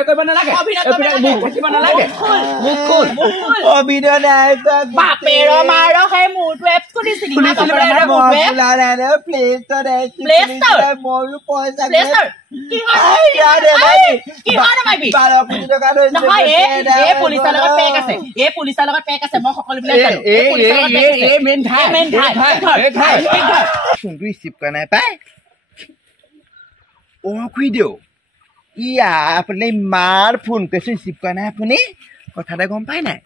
অভিনয় কৰিব নালাগে থাকিব নালাগে অভিনয় নাই বাপেৰ মাৰ সেই মোৰটো এপ খুলিছিলি ময়ো পইচা পুলিচৰ লগত পেক আছে পুলিচৰ লগত পেক আছে মই সকলো ৰিচিভ কৰা নাই পাই খুইদেউ ইয়া আপুনি মাৰ ফোন কৰিছে ৰিচিভ কৰা নাই আপুনি কথা এটা গম পাই নাই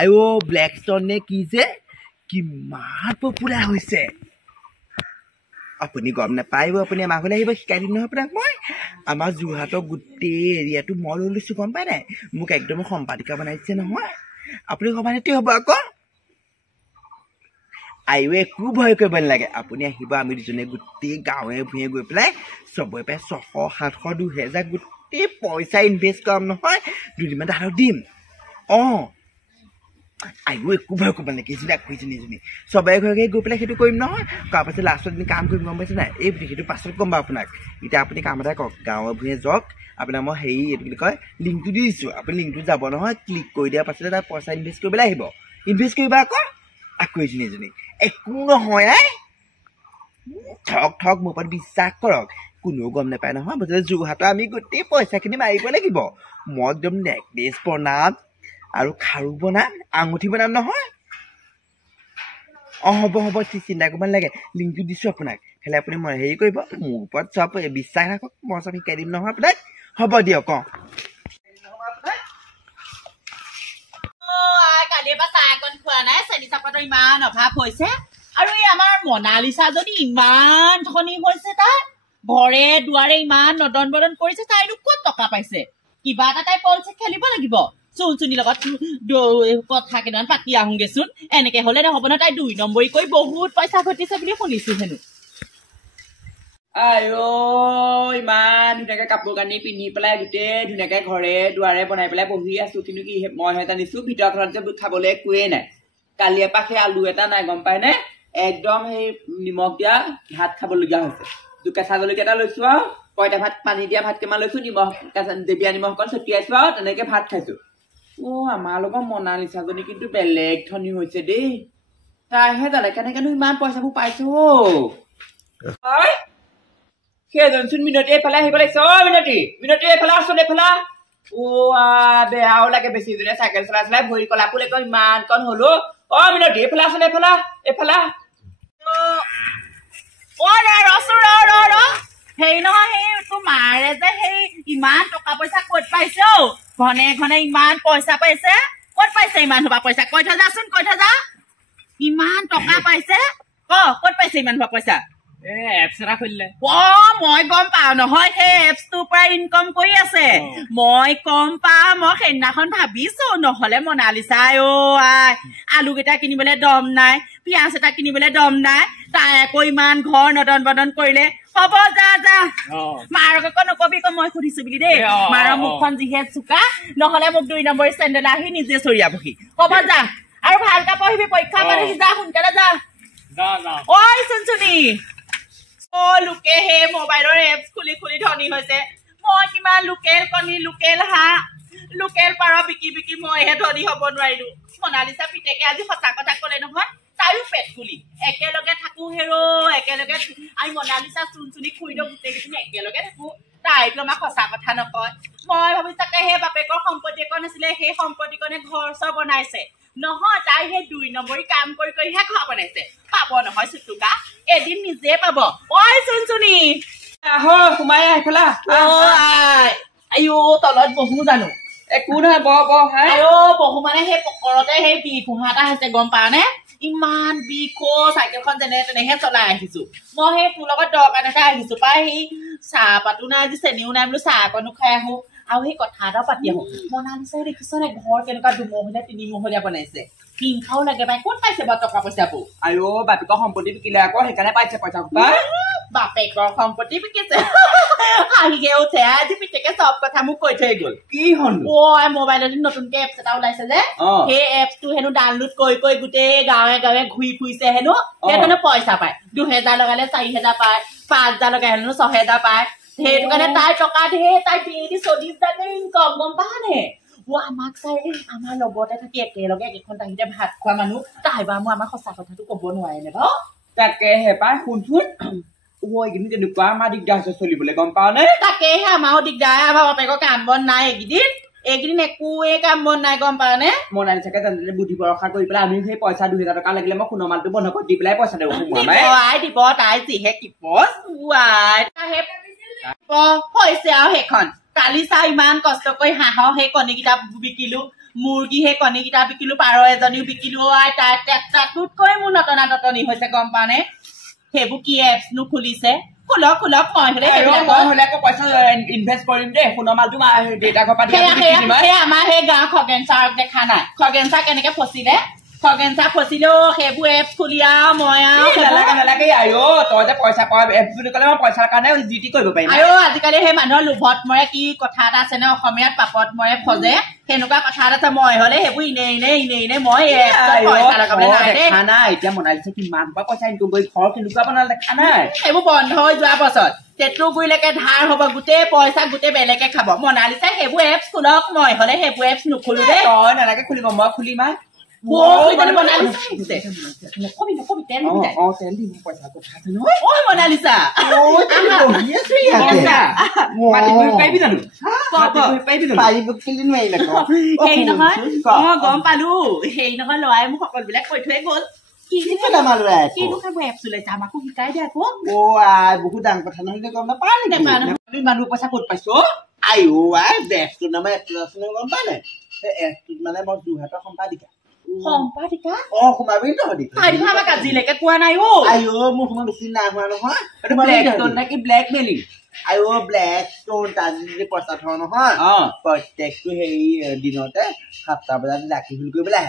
আইঅ ব্লেকষ্টন নে কি যে কিমান পপুলাৰ হৈছে আপুনি গম নাপায় আপুনি আমাৰ ঘৰলৈ আহিব শিকাই দিম নহয় আপোনাক মই আমাৰ যোৰহাটৰ গোটেই এৰিয়াটো মই লৈ লৈছোঁ গম পাই নাই মোক একদম সম্পাদিকা বনাই দিছে নহয় আপুনি সমানেতে হ'ব আকৌ আইঅ একো ভয় কৰিব নালাগে আপুনি আহিব আমি দুজনে গোটেই গাঁৱে ভূঞে গৈ পেলাই চবৰে প্ৰায় 600 700 2000 গোটেই পইচা ইনভেষ্ট কৰাম নহয় দুদিনমান তাহাঁতক দিম আইঅ একো ভয় কৰিব নালাগে যিবিলাক কৰিছে নিজনী চবৰে ঘৰে গৈ পেলাই সেইটো কৰিম নহয় কৰাৰ পাছত লাষ্টত এদিন কাম কৰিম গম পাইছে নাই এই সেইটো পাছত ক'ম বাৰু আপোনাক এতিয়া আপুনি কাম এটা কৰক গাঁৱে ভূঞে যাওক আপোনাক মই হেৰি এইটো বুলি কয় লিংকটো দি দিছোঁ আপুনি লিংকটো যাব নহয় ক্লিক কৰি দিয়াৰ পাছতে তাত পইচা ইনভেষ্ট কৰিবলৈ আহিব ইনভেষ্ট কৰিবা আকৌ এজনী এজনী একো নহয় ঠক মোৰ ওপৰত বিশ্বাস কৰক কোনেও গম নাপায় নহয় বোলে যোৰহাটৰ আমি গোটেই পইচাখিনি মাৰিব লাগিব মই একদম নেকলেছ বনাম আৰু খাৰু বনাম আঙুঠি বনাম নহয় হ'ব চিন্তা কৰিব নালাগে লিংকটো দিছোঁ আপোনাক খালি আপুনি মই হেৰি কৰিব মোৰ ওপৰত চব বিশ্বাস ৰাখক মই চব শিকাই দিম নহয় আপোনাক হ'ব দিয়ক ইমান অভাৱ হৈছে আৰু এই আমাৰ মনালিছাজনী ইমান ধনী হৈছে তাই ঘৰে দুৱাৰে ইমান নদন বদন কৰিছে তাইনো ক'ত টকা পাইছে কিবা এটা তাই পলছে খেলিব লাগিব চুনচুনিৰ লগত কথা কেইটামান পাতি আহোগেচোন এনেকে হলে নহ'ব নহয় তাই 2 নম্বৰী কৰি বহুত পইচা ঘটিছে বুলি শুনিছো হেনো ইমান ধুনীয়াকে কাপোৰ কানি পিন্ধি পেলাই গোটেই ধুনীয়াকে ঘৰে দুৱাৰে বনাই পেলাই বহি আছো কিন্তু কি মইহে জানিছো ভিতৰখনত যে খাবলৈ একোৱেই নাই কালি এপাক সেই আলু এটা নাই গম পাই নে একদম সেই নিমখ দিয়া ভাত খাবলগীয়া হৈছে কেঁচা জলকীয়া এটা লৈছো আৰু পইতা ভাত পানী দিয়া ভাত কেইমান লৈছো নিমখ দেবিয়া নিমখ অকণ ছটিয়াইছো আৰু তেনেকে ভাত খাইছো আমাৰ লগত মনালিছাজনী কিন্তু বেলেগ ধনী হৈছে দেই তাইহে জানে কেনেকেনো ইমান পইচাবোৰ পাইছো সেইজনচোন মিনতি এইফালে আহিব লাগিছে মিনতি এইফালে আছোন এইফালে বেয়াও লাগে বেছি জনে চাইকেল চলাই চলাই ভৰি কলাপুল একদম ইমান কণ হলো মিনতি এইফালে আছোন এইফালে হেৰি নহয় সেই তোমাৰে যে সেই ইমান টকা পইচা ক'ত পাইছে ঘনে ঘনে ইমান পইচা পাইছে ক'ত পাইছে ইমান সোপা পইচা কৈ থৈ যাচোন কৈ থৈ যা ইমান টকা পাইছে ক'ত পাইছে ইমান সোপা পইচা এপছ এটা খুলিলে মই গম পাওঁ নহয় সেই এপছটোৰ পৰা ইনকম কৰি আছে মই গম পাওঁ মই সেইদিনাখন ভাবিছো নহলে মনালিছা আলু কেইটা কিনিবলৈ দম নাই পিঁয়াজ এটা কিনিবলৈ দম নাই তাই আকৌ ইমান ঘৰ নদন বদন কৰিলে হ'ব যা মাৰক আকৌ নকবি মই সুধিছো বুলি দেই মাৰৰ মুখখন যিহে চোকা নহলে মোক 2 নম্বৰী চেণ্ডেল আহি নিজে চৰিয়াবহি হ'ব যা আৰু ভালকে পঢ়িবি পৰীক্ষা পালে যা সোনকালে যা চুনচুনি লোকে হে মোবাইলৰ এপছ খুলি খুলি ধনী হৈছে মই কিমান লোকেল কণী লোকেল হাঁহ লোকেল পাৰ বিকি বিকি মইহে ধনী হ'ব নোৱাৰিলো মনালিছা পিতেকে আজি সঁচা কথা ক'লে নহয় তাইও পেট খুলি একেলগে থাকো হেৰো একেলগে আমি মনালিছা চুনচুনি খুইদ গোটেইকেইজনী একেলগে থাকো তাইতো আমাক সঁচা কথা নকয় মই ভাবি তাকে সেই বাপেকৰ সম্পত্তি একণ আছিলে সেই সম্পত্তিকণে ঘৰ চৰ বনাইছে নহয় তাই সেই 2 নম্বৰী কাম কৰি কৰিহে ঘৰ বনাইছে পাব নহয় চুটুকা এদিন নিজে পাব চুনচুনি সোমাই এইফালে তলত বহু জানো একো নহয় বহু মানে সেই পকৰতে সেই বিঘোহা এটা হৈছে গম পা নে ইমান বিষ চাইকেলখন যেনে তেনেহে চলাই আহিছো মই সেই তোৰ লগত দৰকাৰ এটা আহিছো পাই সেই চাহপাতো নাই আজি চেনিও নাই বোলো চাহ অকণো খাই আহো আৰু সেই কথা এটা পাতি আহো মনালিছাই দেখিছ নে ঘৰ কেনেকুৱা 2 মহলীয়া 3 মহলীয়া বনাইছে হিংসাও লাগে পাই ক'ত পাইছে বাৰু টকা পইচাবোৰ বাপেকৰ সম্পত্তি বিকিলে আকৌ সেইকাৰণে পাইছে পইচা বাপেকৰ সম্পত্তি বিকিছে হাঁহিকে উঠে আজি পিতেকে চব কথা মোক কৈ থৈ গ'ল কি হ'ল মোবাইলত নতুনকে এপছ এটা ওলাইছে যে সেই এপছটো হেনো ডাউনলোড কৰি গোটেই গাঁৱে গাঁৱে ঘূৰি ফুৰিছে হেনো সেইকাৰণে পইচা পায় 2000 লগালে 4000 পায় 5000 লগাই হেনো 6000 পায় সেইটো কাৰণে তাই টকা ধেৰ তাই ডেইলি 40,000 ইনকম গম পাওঁ নে আমাক চাই আমাৰ লগতে থাকি একেলগে একেখন তাহিতে ভাত খোৱা মানুহ তাই বা মই আমাৰ সঁচা কথাটো ক'ব নোৱাৰে নে বাৰু তাকেহে পাই শুনচোন এইকেইদিন তেনেকুৱা আমাৰ দিগদাৰ হৈছে চলিবলৈ গম পাৱ নে তাকেহে আমাৰো দিগদাৰ আমাৰ বাপেকৰ কাম বন নাই এইকেইদিন একোৱে কাম বন নাই গম পাৱ নে মনালিছাকে তেনেদৰে বুদ্ধি ভৰসা কৰি পেলাই আমি সেই পইচা 2,000 টকা লাগিলে মই সোণৰ মালটো বন্ধ কৰি দি পেলাই পইচা দিব দিব তাই যিহে কিপচ হৈছে আৰু সেইখন কালি চাই ইমান কষ্ট কৰি হাঁহৰ সেই কণীকেইটা বিকিলো মুৰ্গী সেই কণীকেইটা বিকিলো পাৰ এজনীও বিকিলো তাতোতকৈ মোৰ নটনা নটনি হৈছে গম পাৱ নে সেইবোৰ কি এপছনো খুলিছে খোলক মই হলে আকৌ পইচা ইনভেষ্ট কৰিম দেই সোণৰ মালটো দেউতা ঘৰ পৰা আমাৰ সেই গাঁৱৰ খগেন ছাৰক দেখা নাই খগেন ছাৰ কেনেকে ফচিলে খগেন ছাৰ ফচিলো সেইবোৰ এপছ খুলি আৰু মই নালাগে তই যে পইচা পাই এপছ বুলি ক'লে মই পইচাৰ কাৰণে যি টি কৰিব পাৰিম আজিকালি সেই মানুহৰ লোভত মৰে কি কথা এটা আছে নে অসমীয়াত পাপত মৰে ফজে সেনেকুৱা কথা এটা আছে মই হলে সেইবোৰ ইনে মই পইচা লগাবলৈ নাই এতিয়া মনালিছে কিমান পইচা ইনকম কৰি ঘৰ কেনেকুৱা বনালে দেখা নাই সেইবোৰ বন্ধ হৈ যোৱা পাছত তেতুগুৰিলৈকে ধাৰ হব গোটেই পইচা গোটেই বেলেগে খাব মনালিছে সেইবোৰ এপছ খোলক মই হলে সেইবোৰ এপছ নুখোলো দেই তই নালাগে খুলিব মই খুলিম গম পালো সেই নহয় লৰাই মোক সকলোবিলাক কৈ থৈ গল আমাকো শিকাই দে আকৌ বহুত ডাঙৰ কথা নহয় গম নাপায় মানুহ পইচা ক'ত পাইছো বেগটো নামৰ এপটো আছে গম পাই নাই সেই এপটোত মানে মই যোৰহাটৰ সম্পাদিকা সোমাবি আমাক আজিলৈকে কোৱা নাই মোৰ সময় বেছি নাই হোৱা নহয় ব্লেক মেইলিং ব্লেক ষ্টন তাত যদি পইচা থ নহয় প্ৰত্যেকটো হেৰি দিনতে 7টা বজাত ৰাখি ফুল কৰিবলৈ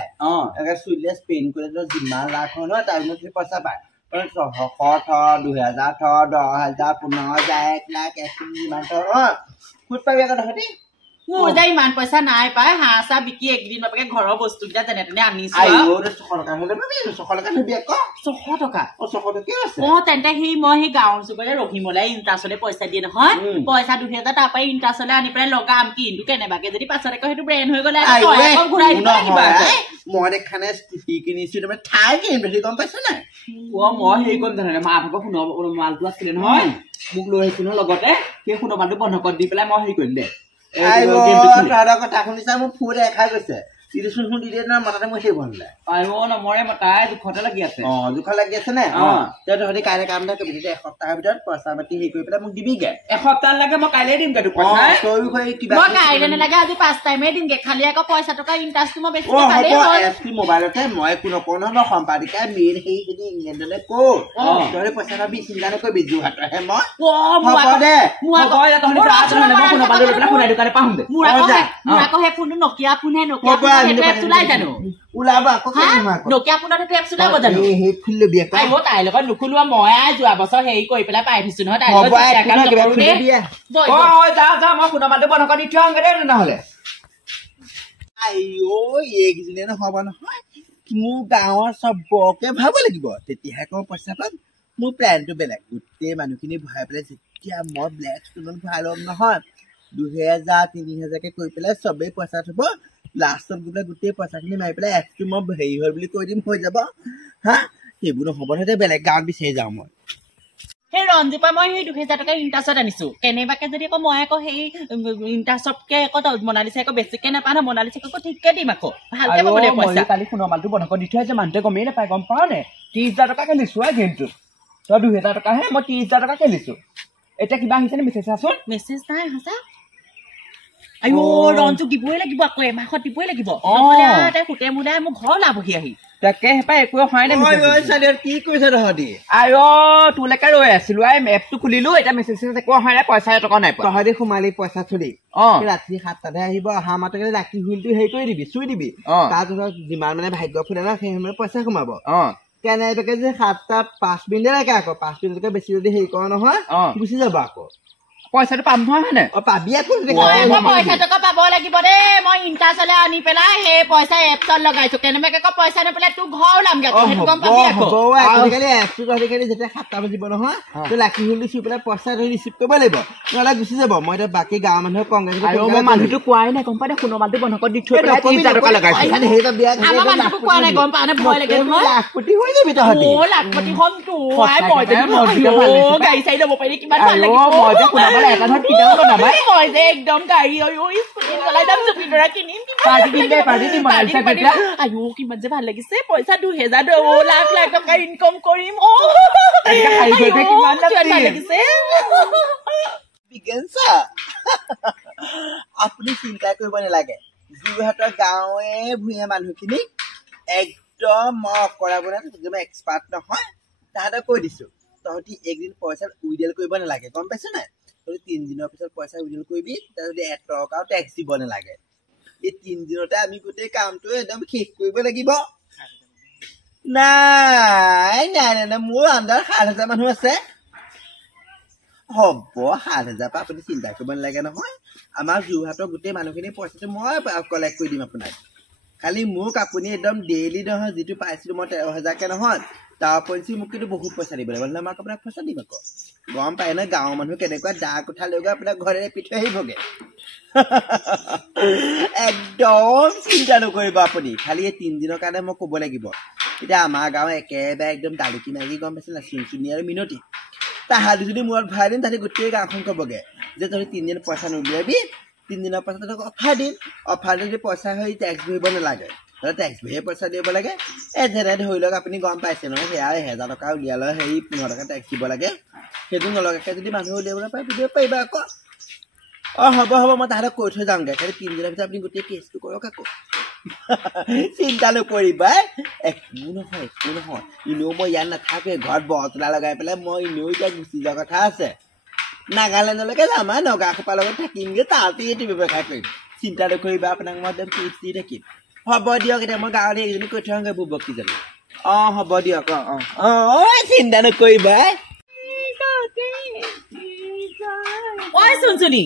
আহে চুইলে স্পেইন কৰিলে যিমান লাখ হয় নহয় তাৰ পিছত পইচা পায় 600 থ 2,000 থ 10,000 15,000 1 লাখ 1 কোটি যিমান থ সুদ পাবি আকৌ তহঁতি মোৰ যে ইমান পইচা নাই পাই হাঁহ চাহ বিকি একদিন বাপেকে ঘৰৰ বস্তুকেইটা যেনে তেনে আনিছো 600 টকা তেন্তে সি মই সেই গাঁৱৰ চুকতে ৰখিমলে ইণ্টাৰেষ্টলে পইচা দিয়ে নহয় পইচা 2,000 তাৰ পৰা ইণ্টাৰেষ্টলে আনি পেলাই লগাম কিন্তু কেনেবাকে যদি পাছত আকৌ সেইটো ব্ৰেণ্ড হৈ গলে ঘূৰাই মই দেখানে স্কুটি কিনিছো তাৰমানে ঠাই কিনিম বেছি গম পাইছো নাই মই হেৰি কৰিম জানে মা ভাগৰ সোণৰ মালটো আছিলে নহয় মোক লৈ আহিছো নহয় লগতে সেই সোণৰ মালটো বন্ধ কৰি দি পেলাই মই হেৰি কৰিম দে কথা শুনিছা মোৰ ফুল খাই গৈছে জোখতে লাগি আছে জোখ লাগি আছে নে তহঁতি কাইলৈ কাম এটা কৰিবি এসপ্তাহৰ ভিতৰত পইচা পাতি হেৰি কৰি পেলাই মোক দিবিগে এসপ্তাহ লাগে মই কাইলৈ দিম কাইলৈ নালাগে আজি 5 টাইমে দিমগে খালি আকৌ পইচা টকা ইণ্টাৰেষ্টটো মই বেছি মোবাইলতে মই একো নকওঁ নহয় মই সম্পাদিকাই মেইন সেই যদি ইংলেণ্ডলৈ কওঁ তহঁতি পইচা পাবি চিন্তা নকৰিবি যোৰহাটৰহে মই আকৌ সেই ফোনটো নকিয়া ফোনহে ওলাব আকৌ নকিয়া ফোনত জানো তাইৰ লগত নুখোলো মই যোৱা বছৰ হেৰি কৰি পেলাই পাই থৈছো নহয় নহলে এইকেইজনী নহব নহয় মোৰ গাঁৱৰ চবকে ভাব লাগিব তেতিয়াহে কওঁ পইচা পাম মোৰ প্লেনটো বেলেগ গোটেই মানুহখিনি ভৰাই পেলাই যেতিয়া মই ব্লেক ষ্টনত ভৰাই ল'ম নহয় 2,000 3,000কে কৰি পেলাই চবেই পইচা থব লাষ্টত গৈ পেলাই গোটেই পইচাখিনি মাৰি পেলাই এপটো মই হেৰি হয় বুলি কৈ দিম হৈ যাব হা সেইবোৰ নহ'ব নহয় বেলেগ গাঁৱত বিচাৰি যাওঁ মই সেই ৰঞ্জুপা মই সেই 2,000 টকা ইণ্টাৰেষ্টত আনিছো কেনেবাকে যদি আকৌ মই আকৌ সেই ইণ্টাৰেষ্টতকে আকৌ মনালিছে আকৌ বেছিকে নাপাওঁ ন মনালিছে আকৌ ঠিককে দিম আকৌ ভালকে পাব দে পইচা কালি সোণৰ মালটো বন্ধ কৰি দি থৈ আছে মানুহটোৱে গমেই নাপায় গম পাৱ নে 30,000 টকা খেলিছো গেমটোত তই 2,000 টকাহে মই 30,000 টকা খেলিছো এতিয়া কিবা আহিছে নে মেছেজ আছোন মেছেজ নাই সঁচা ৰঞ্জু দিবই লাগিব আকৌ এমাহত দিবই লাগিব তাই সুতে মুদাই মোক ঘৰ লাভহি আহি তাকে হেপাই একো হয় নাই কি কৰিছে তহঁতি তোলৈকে ৰৈ আছিলো এপটো খুলিলো এতিয়া মেছেজ একো হয় নাই পইচা টকা নাই তহঁতি সোমালি পইচা চলি ৰাতি 7টাতে আহিব অহা মাত্ৰকে ৰাতি হুইলটো হেৰি কৰি দিবি চুই দিবি তাত যিমান মানে ভাগ্য ফুলে ন সেই সময়ত পইচা সোমাব কেনেবাকে যে 7টা 5 মিনিট লাগে আকৌ 5 মিনিটকে বেছি যদি হেৰি কৰ নহয় গুচি যাব আকৌ পইচাটো পাম নহয় নে পাবি আকৌ পইচা টকা পাব লাগিব দেই মই ইণ্টাৰচলে আনি পেলাই সেই পইচা এপছত লগাইছো কেনেবাকে আকৌ পইচা নেপালে তোৰ ঘৰ ওলামগে সেইটো গম পাবি আকৌ আজিকালি এপছটো আজিকালি যেতিয়া 7টা বাজিব নহয় তই লাকি হুল দিছি পেলাই পইচা ধৰি ৰিচিভ কৰিব লাগিব নহ'লে গুচি যাব মই এতিয়া বাকী গাঁৱৰ মানুহক কংগ্ৰেছ মই মানুহটো কোৱাই নাই গম পাই দে শুনো মানুহটো বন্ধকত দি থৈ পেলাই 3000 টকা লগাইছো সেইটা বিয়া আমাৰ মানুহটো কোৱা নাই গম পা নে ভয় লাগে নহয় লাখপতি হৈ যাবি তহঁতি অ লাখপতি হম তো আই মই গাড়ী চাই ল'ব পাৰি কিমান ভাল লাগিব মই যে শুনাবলৈ এটা ধৰ কিটাও বনাবা মই যে একদম গাড়ী স্কুটি চলাই যাম জুপিডৰা কিনিম পাৰ্টি দিম মনালিছা কৈছা আয়ো কিমান যে ভাল লাগিছে পইচা 2000 লাখ লাখ টকা ইনকাম কৰিম কিমান ভাল লাগিছে বিজ্ঞানছা আপুনি চিন্তা কৰিব নালাগে যোৰহাটৰ গাঁৱে ভূঞা মানুহখিনি একদম মই অকৰা বনাত এক্সপাৰ্ট নহয় তাহাঁতক কৈ দিছো তহঁতি একদিন পইচা উইডেল কৰিব নালাগে গম পাইছ নাই তহঁতি 3 দিনৰ পিছত পইচা উইডেল কৰিবি তহঁতি 1 টকাও টেক্স দিব নালাগে এই 3 দিনতে আমি গোটেই কামটো একদম শেষ কৰিব লাগিব নাই নাই নাই মোৰ আন্দাৰ 7,000 মানুহ আছে হ'ব 7,000 পৰা আপুনি চিন্তা কৰিব নালাগে নহয় আমাৰ যোৰহাটৰ গোটেই মানুহখিনি পইচাটো মই কালেক্ট কৰি দিম আপোনাক খালি মোক আপুনি একদম ডেইলি নহয় যিটো পাইছিলোঁ মই 13,000কে নহয় তাৰ পইচা মোক কিন্তু বহুত পইচা দিব লাগিব নহ'লে মই আপোনাক পইচা দিম আকৌ গম পায় নহয় গাঁৱৰ মানুহ কেনেকুৱা দা কোঠা লৈ গৈ আপোনাক ঘৰেৰে পিঠি আহিবগৈ একদম চিন্তা নকৰিব আপুনি খালি এই 3 দিনৰ কাৰণে মই ক'ব লাগিব এতিয়া আমাৰ গাঁৱৰ একেবাৰে একদম দালুকি নাগি গম পাইছে না চুনচুনি আৰু মিনতি তাহাঁতি যদি মূৰত ভৰাই দিম তাহাঁতি গোটেই গাঁওখন ক'বগৈ যে তহঁতি 3 দিন পইচা নুলিয়াবি 3 দিনৰ পাছত তহঁতক অফাৰ দিম অফাৰ যদি পইচা হৈ টেক্স ভৰিব নালাগে তহঁতে টেক্স ভৰিয়ে পইচা দিব লাগে যেনে ধৰি লওক আপুনি গম পাইছে নহয় সেয়া 1000 টকা উলিয়ালে হেৰি 15 টকা টেক্স দিব লাগে সেইটো নলগাকৈ যদি মানুহ উলিয়াবলৈ পায় দিব পাৰিবা আকৌ হ'ব মই তাহাঁতক কৈ থৈ যাওঁগৈ খালি 3 দিনৰ ভিতৰত আপুনি গোটেই কেছটো কৰক আকৌ চিন্তা নকৰিবা একো নহয় এনেও মই ইয়াত নাথাকে ঘৰত বৰতলা লগাই পেলাই মই এনেও এতিয়া গুচি যোৱা কথা আছে নাগালেণ্ডলৈকে যাম আৰু নগাখোপাৰ লগত থাকিমগৈ তাহাঁতি এইটো ব্যৱসায় কৰিম চিন্তা নকৰিবা আপোনাক মই একদম কেছ দি থাকিম হ'ব দিয়ক এতিয়া মই গাঁৱত এইজনী কৈ থৈ আহোঁগৈ বুবকীজনী হ'ব দিয়ক চিন্তা নকৰিবা ঐ চুনচুনি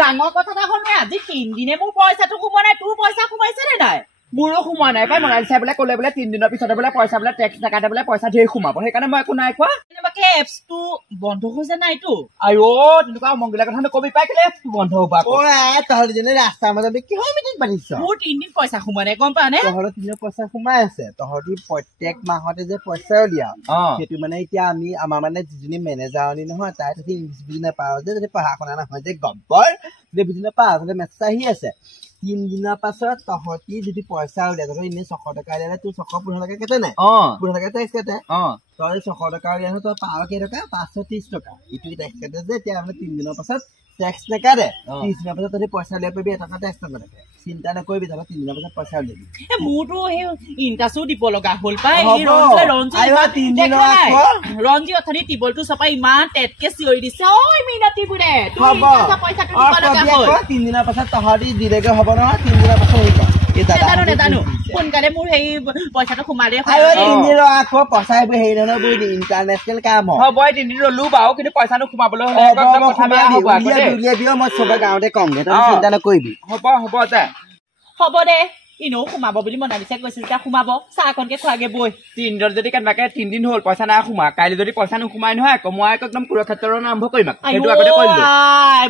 ডাঙৰ কথা এটা হ'ল নে আজি 3 দিনে মোৰ পইচাটো সোমোৱা নাই তোৰ পইচা সোমাইছে নে নাই মোৰো সোমোৱা নাই পাই মনালিছা বোলে ক'লে বোলে 3 দিনৰ পিছতে বোলে পইচা বোলে টেক্স নাকাটে বোলে পইচা ধেৰ সোমাব সেইকাৰণে মই একো নাই কোৱা কেনেবাকে এপছটো বন্ধ হৈছে নাইতো আইও তেনেকুৱা অমংগলীয়া কথা নকবি পাই কেলে এপছটো বন্ধ হ'ব আকৌ তহঁতি যেনে ৰাস্তাৰ মাজত কিহৰ মিটিং পাতিছ মোৰ 3 দিন পইচা সোমোৱা নাই গম পা নে তহঁতৰ 3 দিন পইচা সোমাই আছে তহঁতি প্ৰত্যেক মাহতে যে পইচা উলিয়াও সেইটো মানে এতিয়া আমি আমাৰ মানে যিজনী মেনেজাৰনী নহয় তাই তহঁতি ইংলিছ বুজি নাপাওঁ যে যদি পঢ়া শুনা নহয় যে গব্বৰ যে বুজি নাপাওঁ যে মেছেজ আহি আছে 3 দিনৰ পাছত তহঁতি যদি পইচা উলিয়াই তহঁতি এনেই 600 টকা উলিয়ালে তোৰ 615 টকা কেটে নাই 15 টকা টেক্স কাটে তই 600 টকা উলিয়ালে তই পাৱ কেই টকা 530 টকা ইটো টেক্স কাটে যে এতিয়া মানে 3 দিনৰ পাছত টেক্স নাকাটে 30 দিনৰ পাছত তহঁতি পইচা উলিয়াই পাবি এটা টেক্স নাকাটে চিন্তা নকৰিবি তহঁতি 3 দিনৰ পাছত পইচা উলিয়াবি মোৰতো সেই ইনকাছো দিব লগা হ'ল পাই ৰঞ্জি অথনি টিবলটো চপাই ইমান টেটকে চিঞৰি দিছে ঐ মিনতি বুৰে পইচাটো দিব লগা হ'ল 3 দিনৰ পাছত তহঁতি দিলেগে হ'ব নহয় 3 দিনৰ পাছত হৈ গ'ল নেজানো সোনকালে মোৰ সেই পইচাটো সোমালে আকৌ পইচা এইবোৰ হেৰি নহয় ইণ্টাৰনেশ্যনেল কাম হ'ব 3 দিন ৰলো বাৰু কিন্তু পইচাটো সোমাবলৈ মই চবে গাঁৱতে কম চিন্তা নকৰিবি হ'ব দে এনেও সোমাব বুলি মনালিছে কৈছে যেতিয়া সোমাব চাহকণকে খোৱাগে বৈ 3 দিনত যদি কেনেবাকে 3 দিন হ'ল পইচা নাই সোমা কাইলৈ যদি পইচা নোসোমাই নহয় আকৌ মই একদম কুৰুক্ষেত্ৰৰ আৰম্ভ কৰিম সেইটো আগতে কৈ দিলো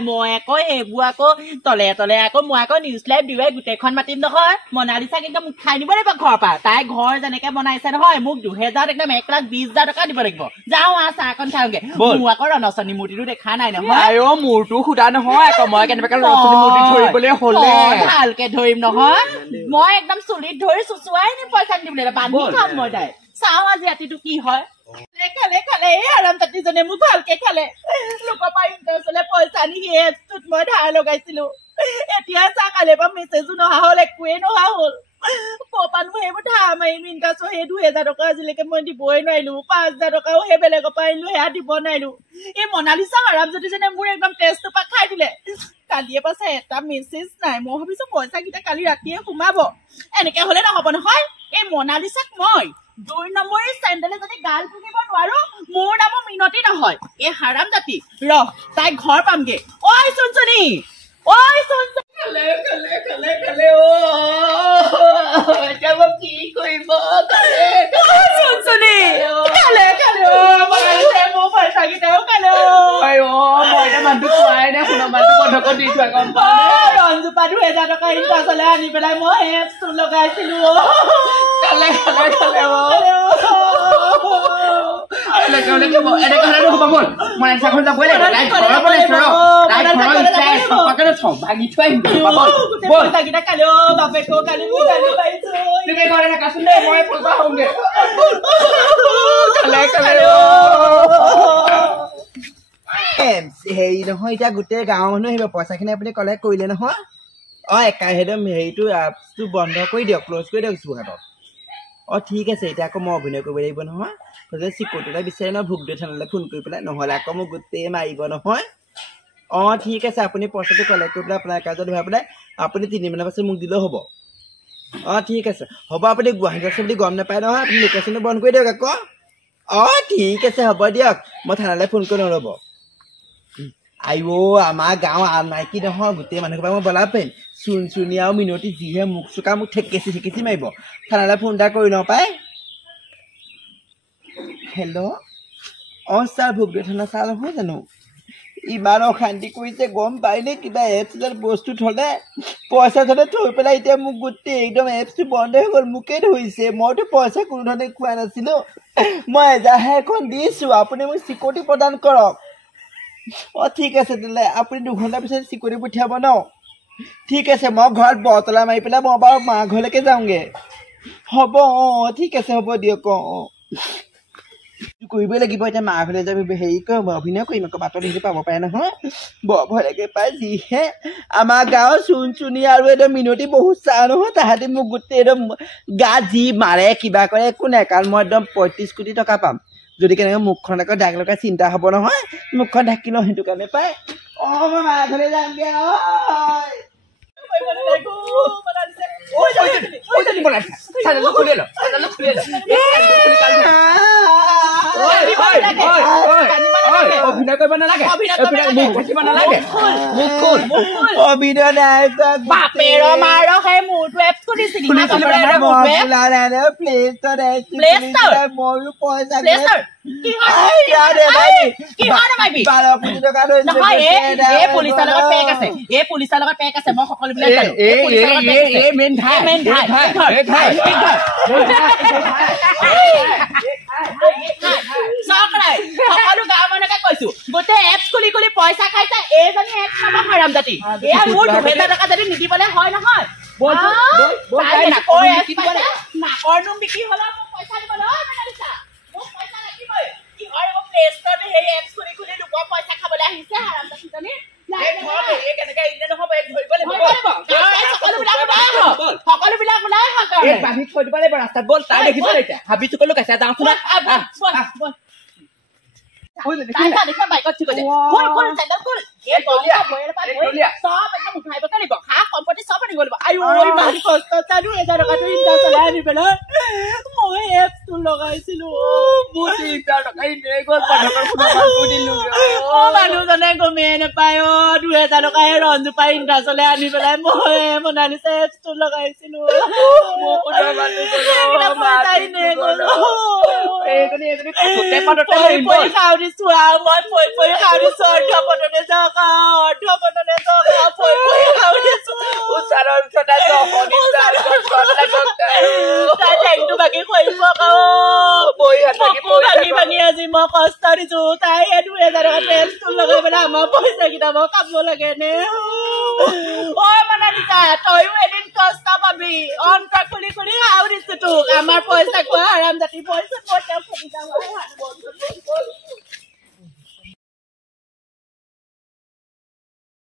মই আকৌ সেইবোৰ আকৌ তলে তলে আকৌ মই আকৌ নিউজ লাইভ দিবাই গোটেইখন মাতিম নহয় মনালিছাক একদম উঠাই নিব লাগিব ঘৰৰ পৰা তাই ঘৰ যেনেকে বনাইছে নহয় মোক 2000 একদম 1,20,000 টকা দিব লাগিব যাওঁ চাহকণ খাওঁগে মোৰ আকৌ ৰণচনী মূৰ্তিটো দেখা নাই নহয় মোৰটো সুধা নহয় আকৌ মই কেনেবাকে ৰণচনী মূৰ্তি ধৰিবলৈ হ'লে ভালকে ধৰিম নহয় মই একদম চুলিত ধৰি চুচুৱাই নিম পইচা দিবলৈ বান্ধি খাম মই তাই চাওঁ আজি ৰাতিটো কি হয় খালে আৰাম পাতিজনে মোক ভালকে খালে লোকৰ পৰা ইণ্টাৰনেশ্যনেল পইচা নি এপছটোত মই ধাৰ লগাইছিলো এতিয়া চা কালিৰ পৰা মেছেজো নহা হ'ল একোৱেই নহা হ'ল পপানো সেইবোৰ ধাৰ মাৰিম ইণ্টাৰছো সেই 2000 টকা আজিলৈকে মই দিবই নোৱাৰিলো 5,000 টকাও সেই বেলেগৰ পৰা আহিলো সেয়া দিব নোৱাৰিলো এই মনালিছা আৰাম যদি যেনে মোৰ একদম টেষ্টটো পৰা খাই দিলে কালিয়ে পাছে এটা মেছেজ নাই মই ভাবিছো পইচাকেইটা কালি ৰাতিয়ে সোমাব এনেকে হলে নহব নহয় এই মনালিছাক মই 2 নম্বৰী চেণ্ডেলে যদি গাল ফুকিব নোৱাৰো মোৰ নাম মিনতি নহয় এই হাৰাম জাতি ৰ তাই ঘৰ পামগে ঐ চুনচুনি ঐ চুনচুনি খালে ও এতিয়া মই কি কৰিব চুনচুনি খালে ও মনালিছে মোৰ পইচা কেইটাও খালে মই এতিয়া মানুহটো খোৱাই নাই শুনা মানুহটো বন্ধক দি থোৱা গম ৰঞ্জুপা 2000 টকা ইণ্টাৰচলে আনি পেলাই মই এপছটো লগাইছিলো খালে ও এনেকে হ'লে নহ'ব ব'ল মই চাকৰি যাবই লাগিব তাই ঘৰৰ বনাইছো তাই ঘৰৰ ইচ্ছাই চপাকে থওঁ ভাঙি থৈ আহিম ব'ল পইচাকেইটা খালে বাপেকো কালি মোক গালি পাইছো তুমি ঘৰে নাকাচোন দে মই ফুলবা হওঁগে খালে হেৰি নহয় এতিয়া গোটেই গাঁৱৰ মানুহ আহিব পইচাখিনি আপুনি কলেক্ট কৰিলে নহয় একদম হেৰিটো এপছটো বন্ধ কৰি দিয়ক ক্ল'জ কৰি দিয়ক যোৰহাটত ঠিক আছে এতিয়া আকৌ মই অভিনয় কৰিব লাগিব নহয় চিকিউৰিটি এটা বিচাৰে নহয় ভোগদৈ থানালৈ ফোন কৰি পেলাই নহ'লে আকৌ মোক গোটেই মাৰিব নহয় ঠিক আছে আপুনি পইচাটো কালেক্ট কৰি পেলাই আপোনাৰ একাউণ্টত ভৰাই পেলাই আপুনি 3 দিনৰ পাছত মোক দিলেও হ'ব ঠিক আছে হ'ব আপুনি গুৱাহাটী আছে বুলি গম নাপায় নহয় আপুনি লোকেশ্যনটো বন্ধ কৰি দিয়ক আকৌ ঠিক আছে হ'ব দিয়ক মই থানালৈ ফোন কৰি নৰ'ব আমাৰ গাঁও মাইকী নহয় গোটেই মানুহৰ পৰা মই বলাব পাৰিম চুনচুনি আৰু মিনতি যিহে মুখ চোকা মোক ঠেকেচি মাৰিব থানালৈ ফোন এটা কৰি নাপায় হেল্ল' ছাৰ ভোগদৈ থানা ছাৰ নহয় জানো ইমান অশান্তি কৰিছে গম পাইনে কিবা এপছ এডাল বস্তু থ'লে পইচা থ'লে থৈ পেলাই এতিয়া মোক গোটেই একদম এপছটো বন্ধ হৈ গ'ল মোকে ধৰিছে মইতো পইচা কোনো ধৰণে খোৱা নাছিলোঁ মই এজাহাৰ এখন দিছোঁ আপুনি মোক চিকিউৰিটি প্ৰদান কৰক ঠিক আছে তেতিয়াহ'লে আপুনি 2 ঘণ্টাৰ পিছত চিকিউৰিটি পঠিয়াব ন ঠিক আছে মই ঘৰত বতলা মাৰি পেলাই মই বাৰু মা ঘৰলৈকে যাওঁগৈ হ'ব ঠিক আছে হ'ব দিয়ক কৰিবই লাগিব এতিয়া মা ঘৰলৈ যাব হেৰি কৰিম অভিনয় কৰিম আকৌ বাটত হেৰি পাব পাৰে নহয় বৰ ভয় লাগে পায় যিহে আমাৰ গাঁৱৰ চুনচুনি আৰু একদম মিনতি বহুত চাহ নহয় তাহাঁতি মোক গোটেই একদম গা যি মাৰে কিবা কৰে একো নাই কাৰণ মই একদম 35 কোটি টকা পাম যদি কেনেকৈ মুখখন আকৌ দাগ লগাই চিন্তা হ'ব নহয় মুখখন ঢাকি লওঁ সেইটো কাৰণে পায় মই মা ঘৰলৈ যামগৈ অভিনয় কৰিব নালাগে অভিনয় নাই বাপেৰ মাৰ সেই মোৰটো এপছ খুলিছিলি ময়ো পইচা পুলিচৰ লগত পেক আছে মই সকলোবিলাক সকলো গাঁৱৰ মানুহকে কৈছো গোটেই এপছ খুলি পইচা খাইছে এইজনী এপছ খাব হাৰাম জাতি এয়া মোৰ 2000 টকা যদি নিদিবলৈ হয় নহয় নাকৰ নোম বিক্ৰী হ'লে মোক পইচা দিবলৈ মোক পইচা লাগিবই কিহৰ মোক প্লে ষ্টৰত সেই এপছ খুলি লোকৰ পইচা খাবলৈ আহিছে হাৰাম জাতিজনী সকলোবিলাক ওলাই বান্ধি থৈ দিব লাগিব ৰাস্তাত বল তাই দেখিব এতিয়া হাবি চুকলো কাইছা যাওঁচোন বাইকত ঠিক আছে চব একদম উঠাই পকাই লাগিব খা সম্পত্তি চব আনিব লাগিব ইমান কষ্ট 2000 টকাটো ইণ্টাৰ চলাই আনি পেলাই মই এপছটো লগাইছিলো মানুহজনে গমেই নাপায় 2000 টকাহে ৰঞ্জুপা ইণ্টাৰ চলাই আনি পেলাই মই মনালিছে এপছটো লগাইছিলো ভাঙি আজি মই কষ্ট দিছো তাই 2000 টকা এপছটো লগাই পেলাই আমাৰ পইচা কেইটা মই খাব লাগে নে মনালিছা তইও এদিন কষ্ট পাবি অন্তৰ খুলি খাও দিছো তোক আমাৰ পইচা খোৱা আৰাম জাতি পইচা মই তেওঁ